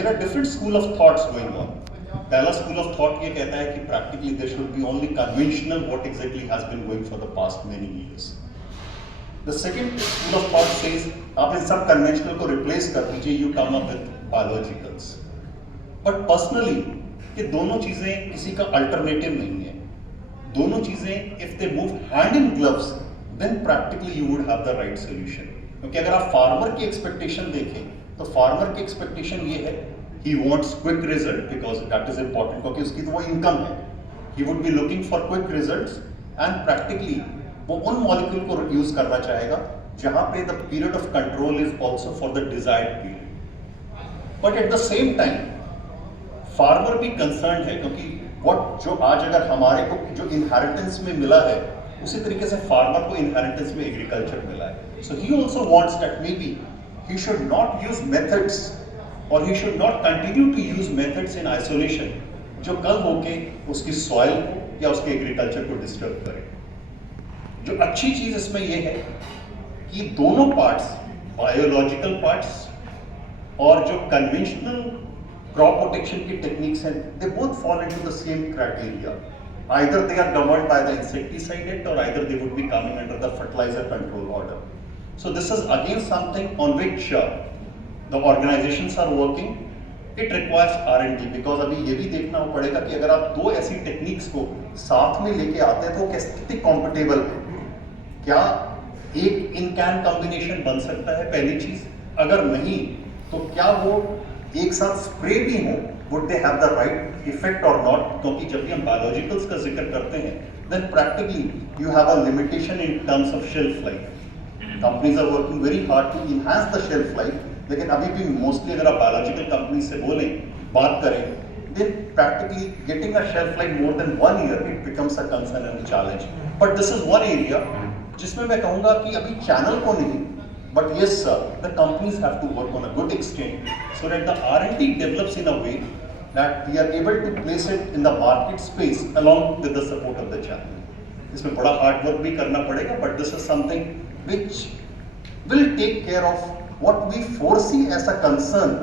there are different school of thoughts going on. पहला school of thought ये कहता है कि practically there should be only conventional what exactly has been going for the past many years. The second school of thought says आप इन सब conventional को replace कर दीजिए, you come up with biologicals. But personally ये दोनों चीजें किसी का alternative नहीं है. दोनों चीजें if they move hand in gloves, then practically you would have the right solution. क्योंकि अगर आप फार्मर की एक्सपेक्टेशन देखें तो फार्मर की एक्सपेक्टेशन ये है he wants quick result because that is important क्योंकि उसकी तो वो इनकम है. He would be looking for quick results and practically वो उन मॉलिक्यूल को यूज करना चाहेगा जहां पे the period of control is also for the desired period. But at the same time farmer भी कंसर्न है क्योंकि what जो आज अगर हमारे को जो इनहेरिटेंस में मिला है उसी तरीके से फार्मर को इनहेरिटेंस में एग्रीकल्चर मिला है. So he also wants that maybe he should not use methods or he should not continue to use methods in isolation जो कल होके उसकी सॉइल को या उसके एग्रीकल्चर को डिस्टर्ब करे. जो अच्छी चीज इसमें यह है कि दोनों पार्ट्स बायोलॉजिकल पार्ट्स और जो कन्वेंशनल क्रॉप प्रोटेक्शन की टेक्निक्स हैं they both fall into the same criteria. Either they are governed by the insecticide act or either they would be coming under the fertilizer control order. So this is again something on which the organizations are working. It requires R&D because अभी ये भी देखना पड़ेगा कि अगर आप दो ऐसी टेक्निक्स को साथ में लेके आते हैं तो कितनी कॉम्पिटेबल है. क्या एक इन कैन कॉम्बिनेशन बन सकता है पहली चीज. अगर नहीं तो क्या वो एक साथ स्प्रे भी हो would they have the right effect or not. क्योंकि जब भी हम बायोलॉजिकल्स का जिक्र करते हैं then practically you have a limitation in terms of shelf life. Companies are working very hard to enhance the shelf life, लेकिन अभी भी मोस्टली अगर आप बायोलॉजिकल कंपनी से बोलें बात करें then practically getting a shelf life more than 1 year it becomes a concern and a challenge. But this is one area जिसमें मैं कहूँगा कि अभी चैनल को नहीं but yes sir the companies have to work on a good extent so that the R&D develops in a way that we are able to place it in the market space along with the support of the channel. इसमें बड़ा hard work भी करना पड़ेगा but this is something which will take care of what we foresee as a concern